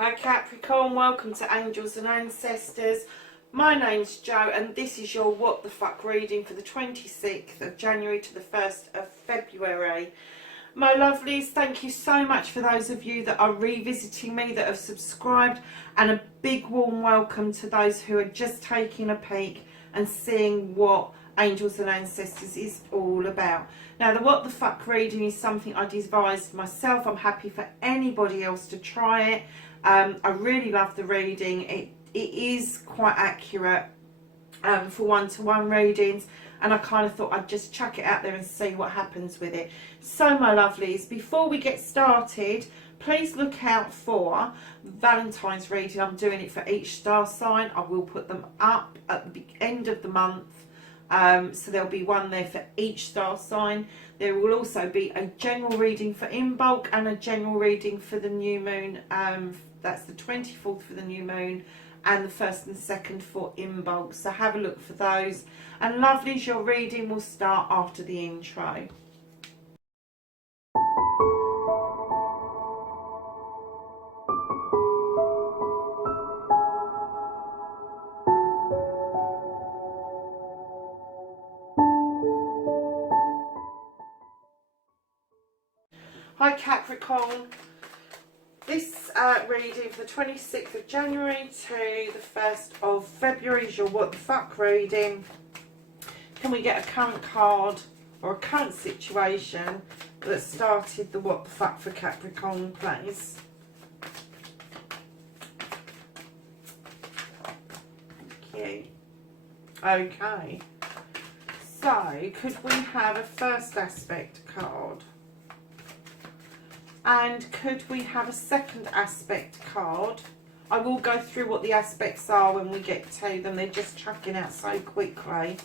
Hi Capricorn, welcome to Angels and Ancestors. My name's Jo and this is your What the Fuck reading for the 26th of January to the 1st of February. My lovelies, thank you so much for those of you that are revisiting me, that have subscribed, and a big warm welcome to those who are just taking a peek and seeing what Angels and Ancestors is all about. Now, the What the Fuck reading is something I devised myself. I'm happy for anybody else to try it. I really love the reading. It is quite accurate for one-to-one readings, and I kind of thought I'd just chuck it out there and see what happens with it. So my lovelies, before we get started, please look out for Valentine's reading. I'm doing it for each star sign. I will put them up at the end of the month. So there'll be one there for each star sign. There will also be a general reading for in bulk and a general reading for the new moon. That's the 24th for the new moon and the 1st and 2nd for in bulk. So have a look for those. And lovelies, your reading will start after the intro. Hi Capricorn, this reading for the 26th of January to the 1st of February is your What the Fuck reading. Can we get a current card or a current situation that started the What the Fuck for Capricorn, please? Thank you. Okay, so could we have a first aspect card? And could we have a second aspect card? I will go through what the aspects are when we get to them. They're just chucking out so quickly.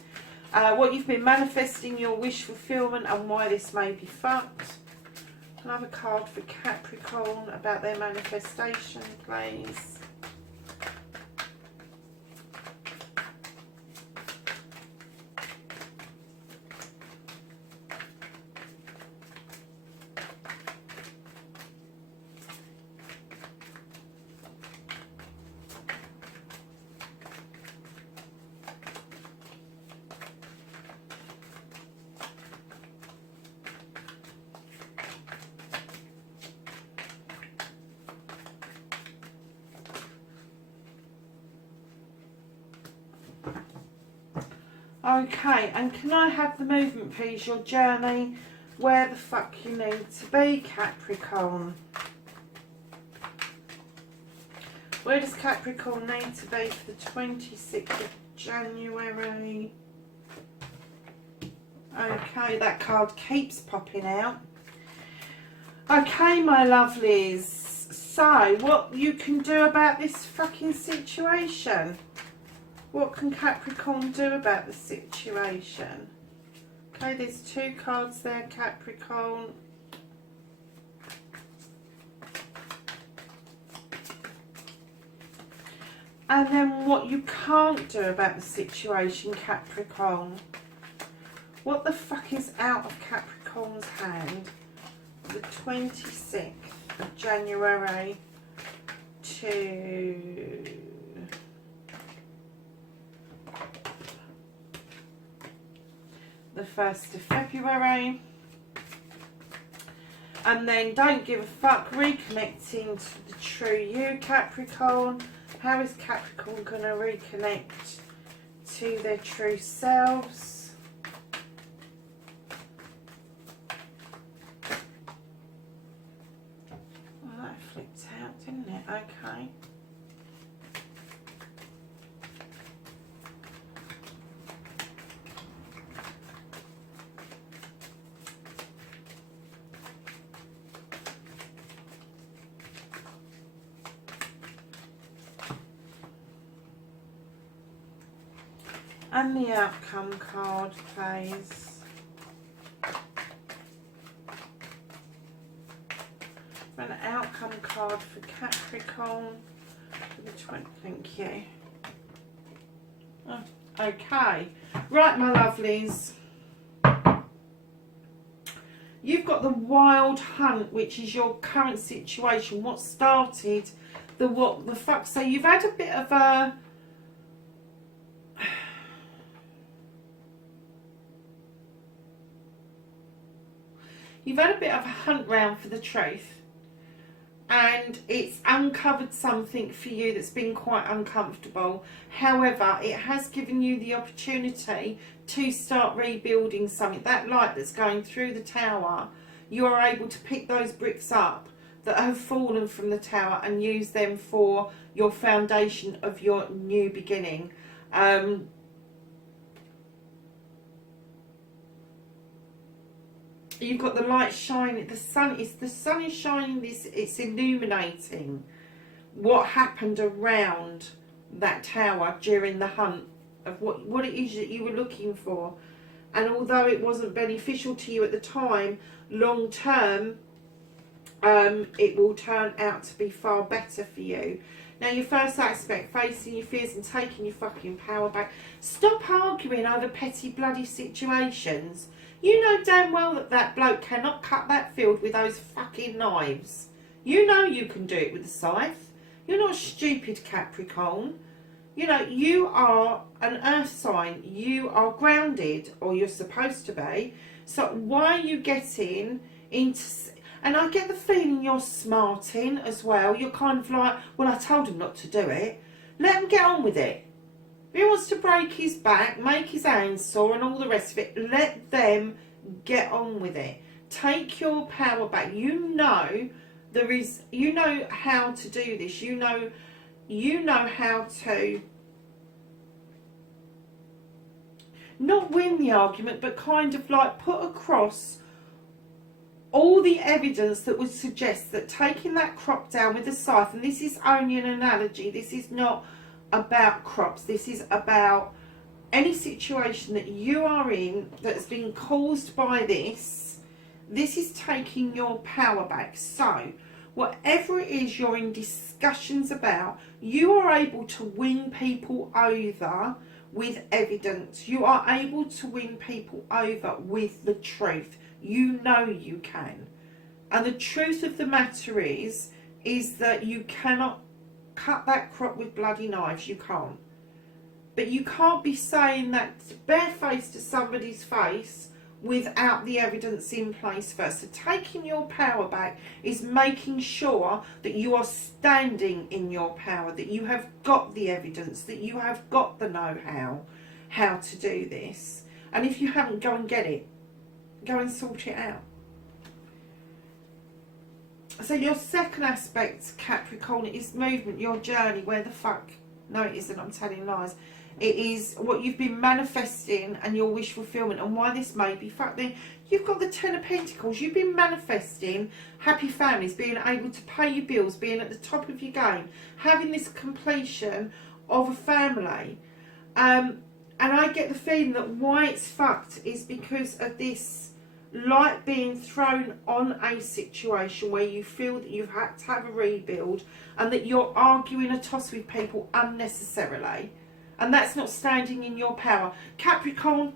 What you've been manifesting, your wish fulfillment, and why this may be fucked. Can I have a card for Capricorn about their manifestation, please? Okay, and can I have the movement, please? Your journey, where the fuck you need to be, Capricorn. Where does Capricorn need to be for the 26th of January? Okay, that card keeps popping out. Okay, my lovelies. So, what you can do about this fucking situation? What can Capricorn do about the situation? Okay, there's two cards there, Capricorn. And then what you can't do about the situation, Capricorn. What the fuck is out of Capricorn's hand? The 26th of January to the 1st of February. And then don't give a fuck, reconnecting to the true you, Capricorn. How is Capricorn going to reconnect to their true selves? Well, that flipped out, didn't it? Okay. And the outcome card, please. An outcome card for Capricorn. For the 20, thank you. Oh, okay. Right, my lovelies. You've got the Wild Hunt, which is your current situation. What started the what the fuck. So you've had a bit of a... You've had a bit of a hunt round for the truth. And it's uncovered something for you that's been quite uncomfortable. However, it has given you the opportunity to start rebuilding something. That light that's going through the tower, you are able to pick those bricks up that have fallen from the tower and use them for your foundation of your new beginning. You've got the light shining. The sun is shining. It's illuminating what happened around that tower during the hunt of what it is that you were looking for. And although it wasn't beneficial to you at the time, long term, it will turn out to be far better for you. Now, your first aspect, facing your fears and taking your fucking power back. Stop arguing over petty bloody situations. You know damn well that that bloke cannot cut that field with those fucking knives. You know you can do it with a scythe. You're not stupid, Capricorn. You know, you are an earth sign. You are grounded, or you're supposed to be. So why are you getting into... And I get the feeling you're smarting as well. You're kind of like, well, I told him not to do it. Let him get on with it. If he wants to break his back, make his hands sore and all the rest of it, let them get on with it. Take your power back. You know how to do this. You know how to not win the argument, but kind of like put across all the evidence that would suggest that taking that crop down with a scythe, and this is only an analogy, this is not about crops, this is about any situation that you are in that's been caused by this is taking your power back. So whatever it is you're in discussions about, you are able to win people over with evidence. You are able to win people over with the truth. You know you can. And the truth of the matter is that you cannot cut that crop with bloody knives. You can't. But you can't be saying that barefaced to somebody's face without the evidence in place first. So taking your power back is making sure that you are standing in your power, that you have got the evidence, that you have got the know-how, how to do this. And if you haven't, go and get it. Go and sort it out. So your second aspect, Capricorn, is movement, your journey. Where the fuck? No, it isn't. I'm telling lies. It is what you've been manifesting and your wish fulfillment, and why this may be fucking. You've got the Ten of Pentacles. You've been manifesting happy families, being able to pay your bills, being at the top of your game, having this completion of a family. And I get the feeling that why it's fucked is because of this light being thrown on a situation where you feel that you've had to have a rebuild and that you're arguing a toss with people unnecessarily. And that's not standing in your power. Capricorn,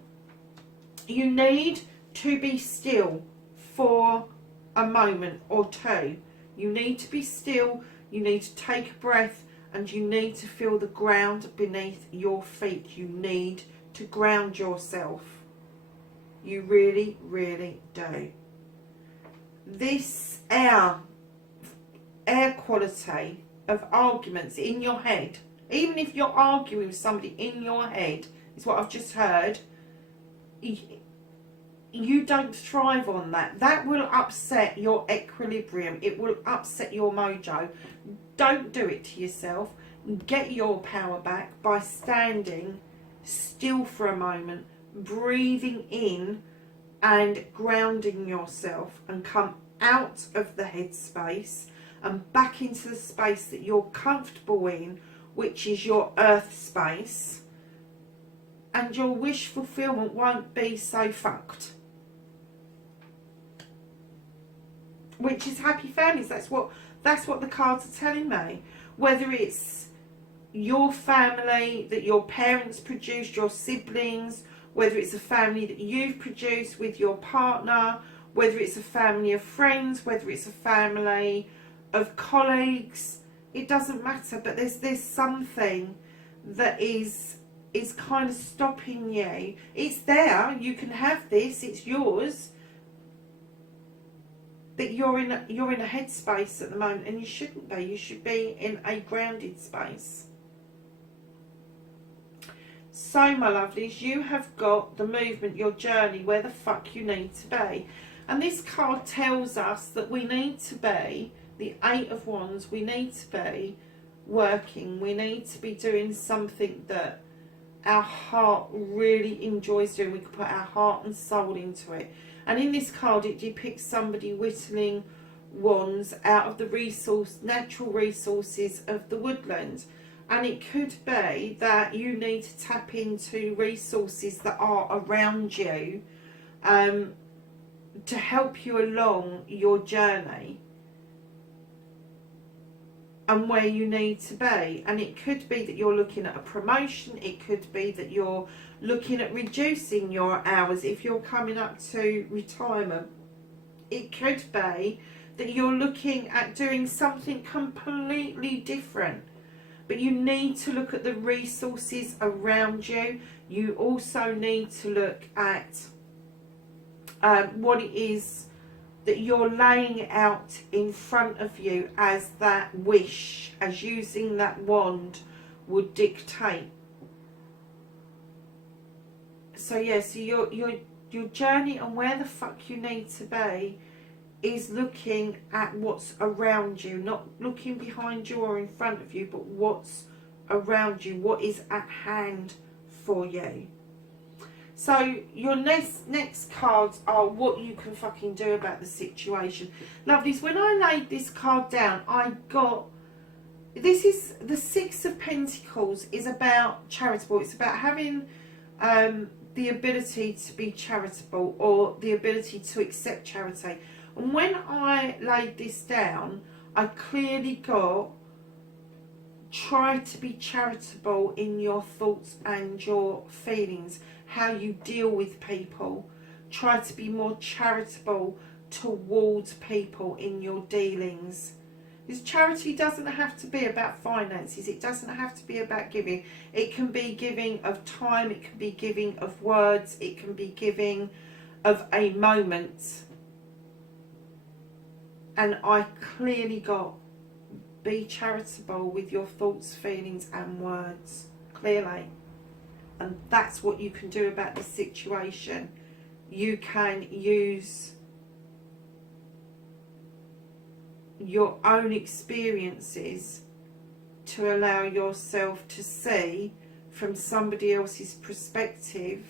you need to be still for a moment or two. You need to be still, you need to take a breath, and you need to feel the ground beneath your feet. You need to ground yourself. You really, really do. This air quality of arguments in your head, even if you're arguing with somebody in your head, is what I've just heard, you don't thrive on that. That will upset your equilibrium. It will upset your mojo. Don't do it to yourself. Get your power back by standing still for a moment, breathing in and grounding yourself, and come out of the headspace and back into the space that you're comfortable in, which is your earth space, and your wish fulfillment won't be so fucked. Which is happy families. That's what the cards are telling me. Whether it's your family that your parents produced, your siblings, whether it's a family that you've produced with your partner, whether it's a family of friends, whether it's a family of colleagues, It doesn't matter, but there's something that is kind of stopping you. It's there, you can have this, it's yours, but you're in a headspace at the moment, and you shouldn't be. You should be in a grounded space. So, my lovelies, you have got the movement, your journey, where the fuck you need to be. And this card tells us that we need to be, the Eight of Wands, we need to be working. We need to be doing something that our heart really enjoys doing. We can put our heart and soul into it. And in this card, it depicts somebody whittling wands out of the natural resources of the woodland. And it could be that you need to tap into resources that are around you to help you along your journey and where you need to be. And it could be that you're looking at a promotion. It could be that you're looking at reducing your hours if you're coming up to retirement. It could be that you're looking at doing something completely different. But you need to look at the resources around you. You also need to look at what it is that you're laying out in front of you as that wish, as using that wand would dictate. So yeah, so your journey and where the fuck you need to be is looking at what's around you, not looking behind you or in front of you, but what's around you, what is at hand for you. So your next cards are what you can fucking do about the situation. Lovelies, when I laid this card down, I got, this is the Six of Pentacles, is about charitable. It's about having the ability to be charitable, or the ability to accept charity. And when I laid this down, I clearly got, try to be charitable in your thoughts and your feelings, how you deal with people. Try to be more charitable towards people in your dealings. Because charity doesn't have to be about finances. It doesn't have to be about giving. It can be giving of time. It can be giving of words. It can be giving of a moment. And I clearly got, be charitable with your thoughts, feelings and words. Clearly. And that's what you can do about this situation. You can use your own experiences to allow yourself to see from somebody else's perspective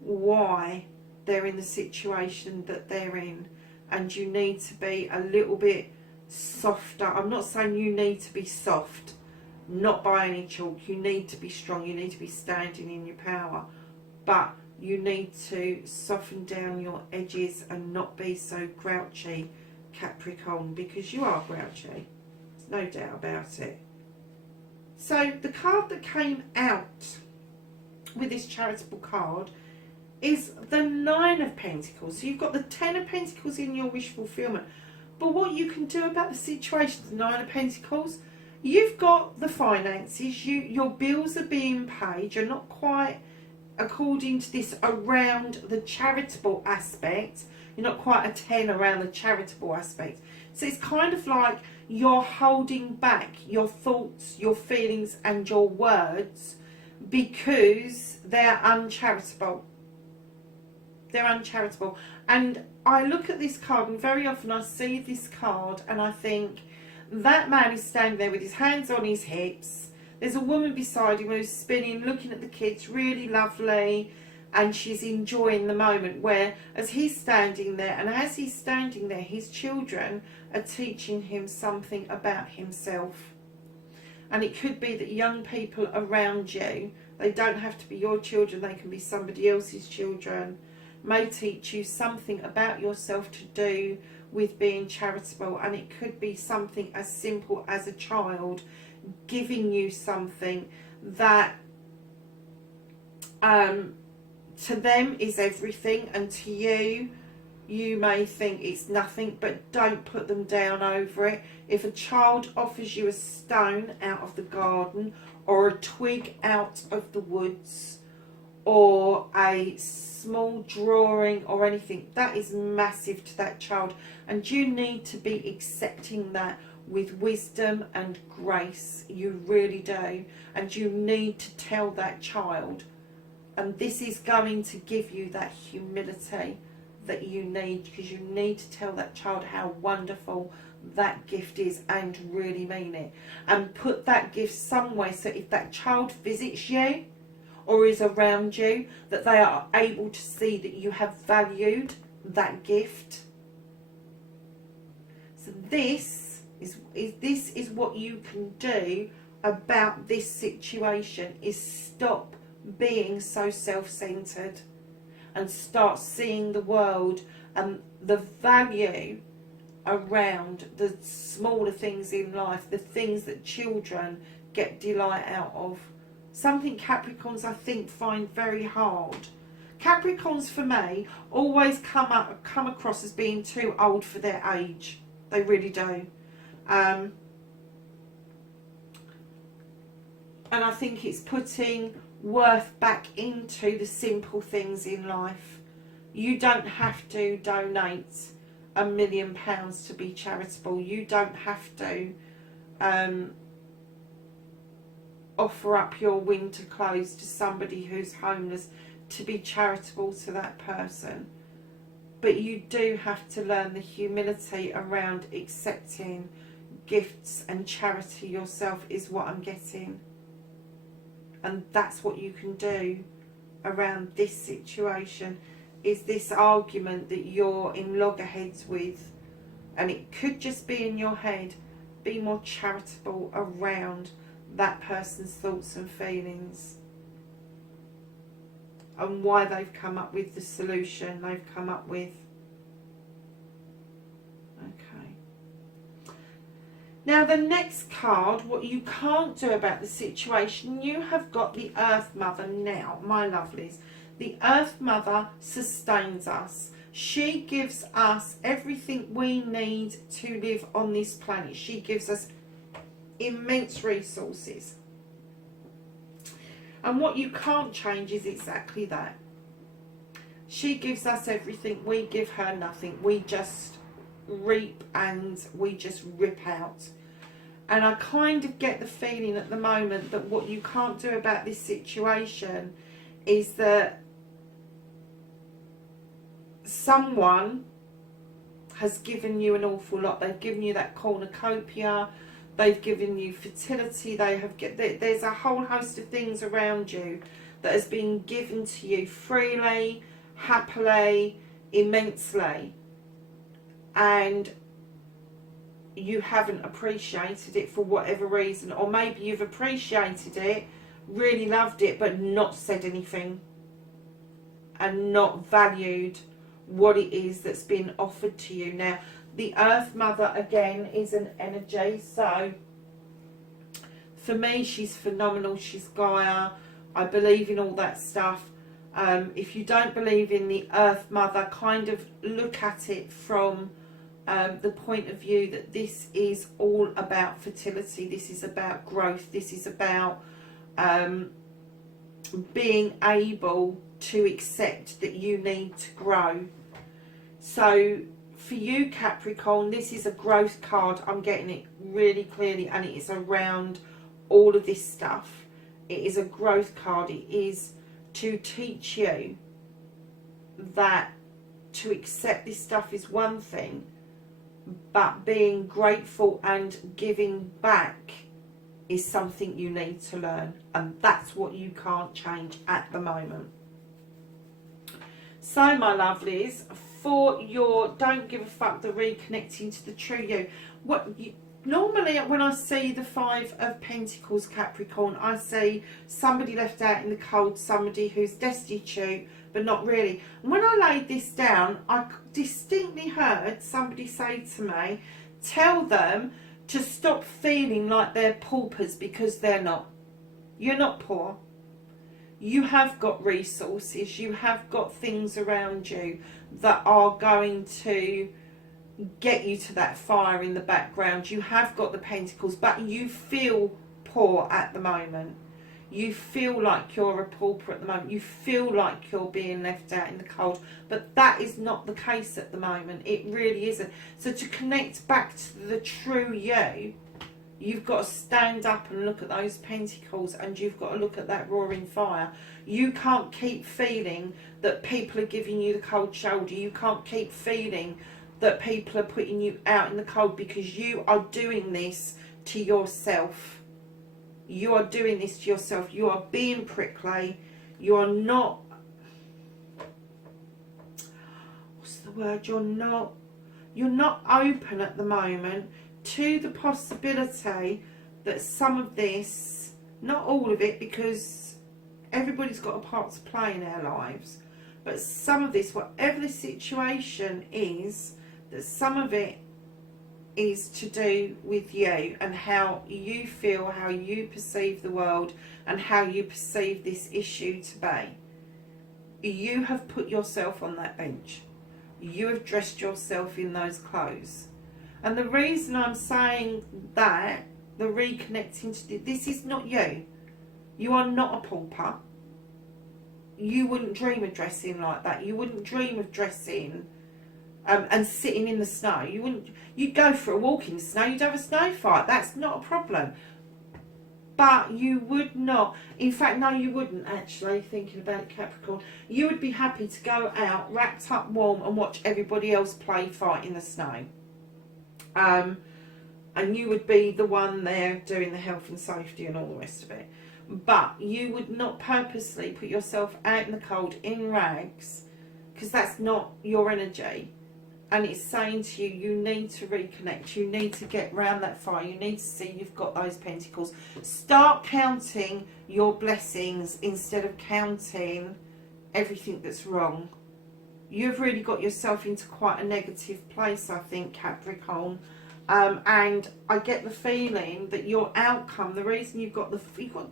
why they're in the situation that they're in. And you need to be a little bit softer. I'm not saying you need to be soft, not by any chalk. You need to be strong. You need to be standing in your power. But you need to soften down your edges and not be so grouchy, Capricorn, because you are grouchy. There's no doubt about it. So the card that came out with this charitable card is the Nine of Pentacles. So you've got the Ten of Pentacles in your wish fulfillment. But what you can do about the situation, the Nine of Pentacles, you've got the finances, your bills are being paid, you're not quite, according to this, around the charitable aspect, you're not quite a 10 around the charitable aspect. So it's kind of like you're holding back your thoughts, your feelings and your words because they're uncharitable. They're uncharitable. And I look at this card, and very often I see this card and I think, that man is standing there with his hands on his hips. There's a woman beside him who's spinning, looking at the kids, really lovely, and she's enjoying the moment, where as he's standing there, and as he's standing there, his children are teaching him something about himself. And it could be that young people around you, they don't have to be your children, they can be somebody else's children, may teach you something about yourself to do with being charitable. And it could be something as simple as a child giving you something that to them is everything, and to you You may think it's nothing, but don't put them down over it. If a child offers you a stone out of the garden, or a twig out of the woods, or a small drawing or anything, that is massive to that child, and you need to be accepting that with wisdom and grace. You really do. And you need to tell that child, and this is going to give you that humility that you need, because you need to tell that child how wonderful that gift is and really mean it, and put that gift somewhere so if that child visits you or is around you, that they are able to see that you have valued that gift. So this is what you can do about this situation, is stop being so self-centered and start seeing the world and the value around the smaller things in life, the things that children get delight out of. Something Capricorns, I think, find very hard. Capricorns, for me, always come across as being too old for their age. They really do. And I think it's putting worth back into the simple things in life. You don't have to donate £1 million to be charitable. You don't have to offer up your winter clothes to somebody who's homeless to be charitable to that person. But you do have to learn the humility around accepting gifts and charity yourself, is what I'm getting. And that's what you can do around this situation, is this argument that you're in loggerheads with, and it could just be in your head. Be more charitable around that person's thoughts and feelings, and why they've come up with the solution they've come up with. Okay. Now the next card, what you can't do about the situation, you have got the Earth Mother now, my lovelies. The Earth Mother sustains us. She gives us everything we need to live on this planet. She gives us immense resources. And what you can't change is exactly that. She gives us everything. We give her nothing. We just reap and we just rip out. And I kind of get the feeling at the moment that what you can't do about this situation is that someone has given you an awful lot. They've given you that cornucopia. They've given you fertility. There's a whole host of things around you that has been given to you freely, happily, immensely, and you haven't appreciated it for whatever reason. Or maybe you've appreciated it, really loved it, but not said anything and not valued what it is that's been offered to you. Now, the Earth Mother, again, is an energy. So, for me, she's phenomenal. She's Gaia. I believe in all that stuff. If you don't believe in the Earth Mother, kind of look at it from the point of view that this is all about fertility. This is about growth. This is about being able to accept that you need to grow. So, for you, Capricorn, this is a growth card. I'm getting it really clearly, and it is around all of this stuff. It is a growth card. It is to teach you that to accept this stuff is one thing, but being grateful and giving back is something you need to learn, and that's what you can't change at the moment. So, my lovelies, for your don't give a fuck, the reconnecting to the true you. Normally when I see the Five of Pentacles, Capricorn, I see somebody left out in the cold, somebody who's destitute, but not really. And when I laid this down, I distinctly heard somebody say to me, tell them to stop feeling like they're paupers, because they're not. You're not poor. You have got resources, you have got things around you that are going to get you to that fire in the background. You have got the pentacles, but you feel poor at the moment. You feel like you're a pauper at the moment. You feel like you're being left out in the cold. But that is not the case at the moment. It really isn't. So to connect back to the true you, you've got to stand up and look at those pentacles, and you've got to look at that roaring fire. You can't keep feeling that people are giving you the cold shoulder. You can't keep feeling that people are putting you out in the cold, because you are doing this to yourself. You are doing this to yourself. You are being prickly. You are not, what's the word? You're not open at the moment to the possibility that some of this, not all of it, because everybody's got a part to play in our lives, but some of this, whatever the situation is, that some of it is to do with you and how you feel, how you perceive the world, and how you perceive this issue to be. You have put yourself on that bench. You have dressed yourself in those clothes. And the reason I'm saying that, the reconnecting to this is not you. You are not a pauper. You wouldn't dream of dressing like that. You wouldn't dream of dressing and sitting in the snow. You'd go for a walk in the snow, you'd have a snow fight. That's not a problem. But you would not, in fact, no, you wouldn't actually, thinking about it, Capricorn. You would be happy to go out, wrapped up warm, and watch everybody else play fight in the snow. And you would be the one there doing the health and safety and all the rest of it. But you would not purposely put yourself out in the cold in rags, because that's not your energy. And it's saying to you, you need to reconnect. You need to get round that fire. You need to see you've got those pentacles. Start counting your blessings instead of counting everything that's wrong. You've really got yourself into quite a negative place, I think, Capricorn. And I get the feeling that your outcome, the reason you've got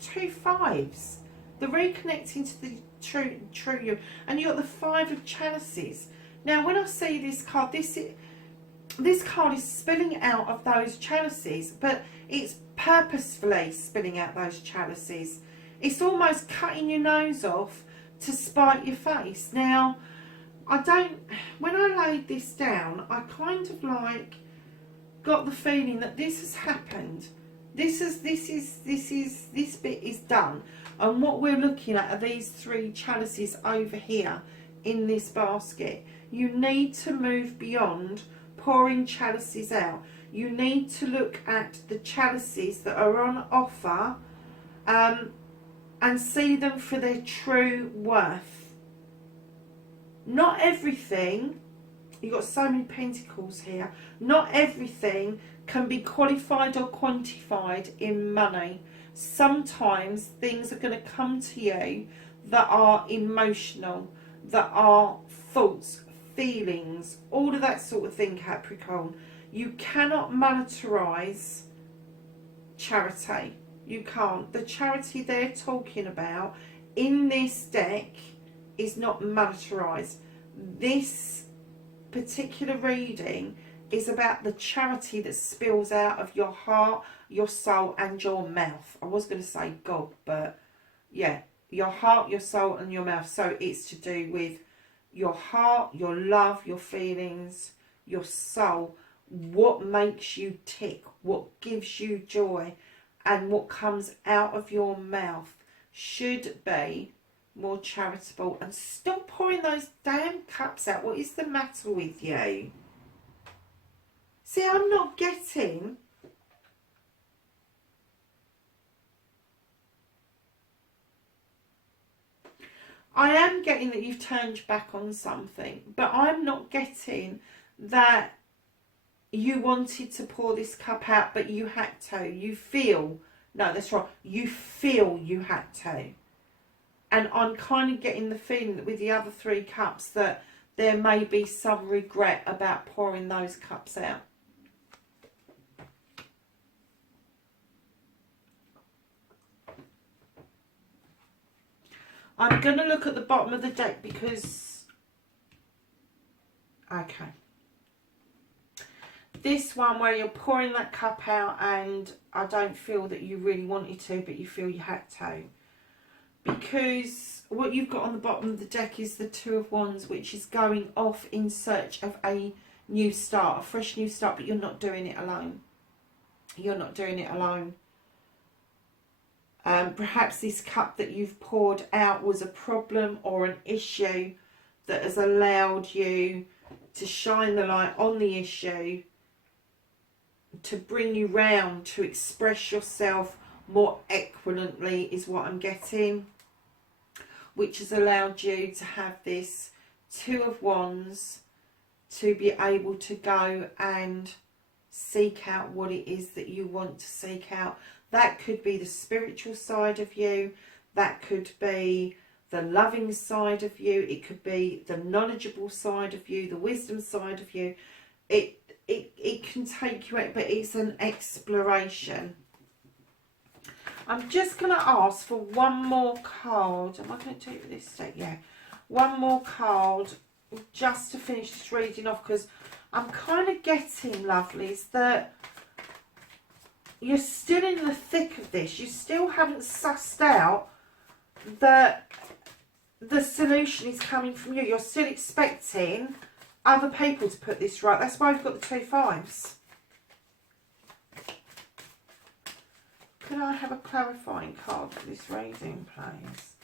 two fives, the reconnecting to the true you, and you've got the Five of Chalices. Now, when I see this card, this card is spilling out of those chalices, but it's purposefully spilling out those chalices. It's almost cutting your nose off to spite your face. Now, when I laid this down, I kind of like got the feeling that this has happened. This bit is done. And what we're looking at are these three chalices over here in this basket. You need to move beyond pouring chalices out. You need to look at the chalices that are on offer and see them for their true worth. Not everything, you've got so many pentacles here, not everything can be qualified or quantified in money. Sometimes things are going to come to you that are emotional, that are thoughts, feelings, all of that sort of thing, Capricorn. You cannot monetize charity. You can't. The charity they're talking about in this deck is not monetarized. This particular reading is about the charity that spills out of your heart, your soul, and your mouth. I was going to say God, but yeah, your heart, your soul, and your mouth. So it's to do with your heart, your love, your feelings, your soul, what makes you tick, what gives you joy, and what comes out of your mouth should be more charitable. And stop pouring those damn cups out. What is the matter with you? See, I'm not getting... I am getting that you've turned your back on something, but I'm not getting that you wanted to pour this cup out, but you had to. You feel, no, that's wrong. You feel you had to. And I'm kind of getting the feeling that with the other three cups that there may be some regret about pouring those cups out. I'm going to look at the bottom of the deck because, okay, this one where you're pouring that cup out and I don't feel that you really wanted to, but you feel you had to. Because what you've got on the bottom of the deck is the Two of Wands, which is going off in search of a new start, a fresh new start, but you're not doing it alone. You're not doing it alone. Perhaps this cup that you've poured out was a problem or an issue that has allowed you to shine the light on the issue, to bring you round, to express yourself more equivalently is what I'm getting, which has allowed you to have this Two of Wands to be able to go and seek out what it is that you want to seek out. That could be the spiritual side of you, that could be the loving side of you, it could be the knowledgeable side of you, the wisdom side of you. It can take you out, but it's an exploration. I'm just going to ask for one more card. Am I going to take this deck? Yeah. One more card just to finish this reading off, because I'm kind of getting, lovelies, that you're still in the thick of this. You still haven't sussed out that the solution is coming from you. You're still expecting other people to put this right. That's why we've got the 2 5s. Could I have a clarifying card for this reading, please?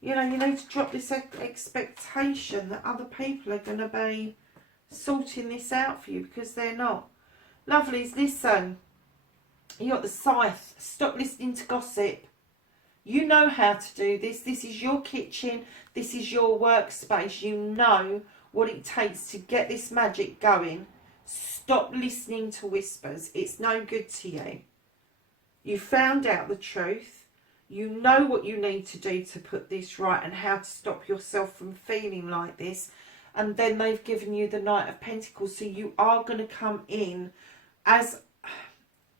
You know, you need to drop this expectation that other people are going to be sorting this out for you, because they're not. Lovelies, listen. You got the Scythe. Stop listening to gossip. You know how to do this. This is your kitchen. This is your workspace. You know what it takes to get this magic going. Stop listening to whispers. It's no good to you. You found out the truth. You know what you need to do to put this right and how to stop yourself from feeling like this. And then they've given you the Knight of Pentacles. So you are going to come in as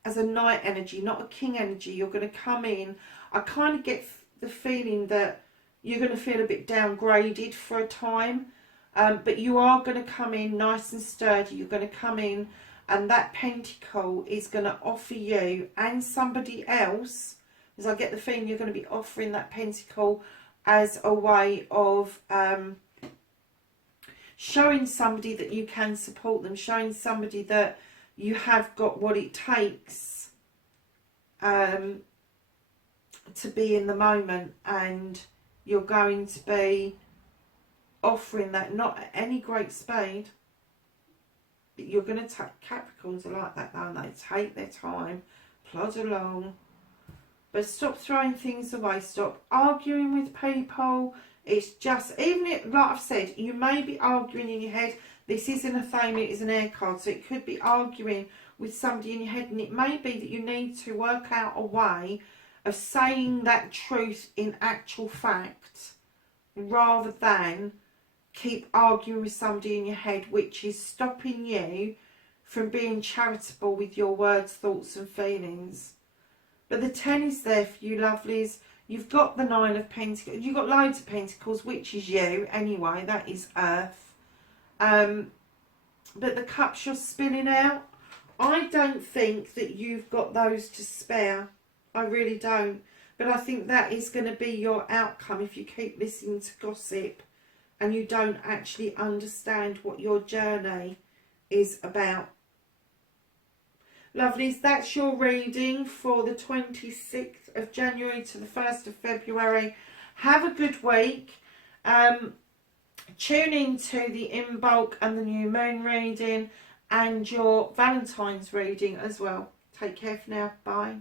a Knight energy, not a King energy. You're going to come in. I kind of get the feeling that you're going to feel a bit downgraded for a time. But you are going to come in nice and sturdy. You're going to come in and that pentacle is going to offer you and somebody else, because I get the feeling you're going to be offering that pentacle as a way of showing somebody that you can support them, showing somebody that you have got what it takes to be in the moment, and you're going to be offering that, not at any great speed. You're going to take, Capricorns are like that though, and they take their time, plod along. But stop throwing things away, stop arguing with people. It's just, even if, like I've said, you may be arguing in your head. This isn't a theme, it is an air card, so it could be arguing with somebody in your head, and it may be that you need to work out a way of saying that truth in actual fact, rather than keep arguing with somebody in your head, which is stopping you from being charitable with your words, thoughts and feelings. But the 10 is there for you, lovelies. You've got the 9 of Pentacles. You've got loads of Pentacles, which is you anyway. That is Earth. But the cups you're spilling out, I don't think that you've got those to spare. I really don't. But I think that is going to be your outcome if you keep listening to gossip and you don't actually understand what your journey is about. Lovelies, that's your reading for the 26th of January to the 1st of February. Have a good week. Tune in to the In Bulk and the New Moon reading and your Valentine's reading as well. Take care for now. Bye.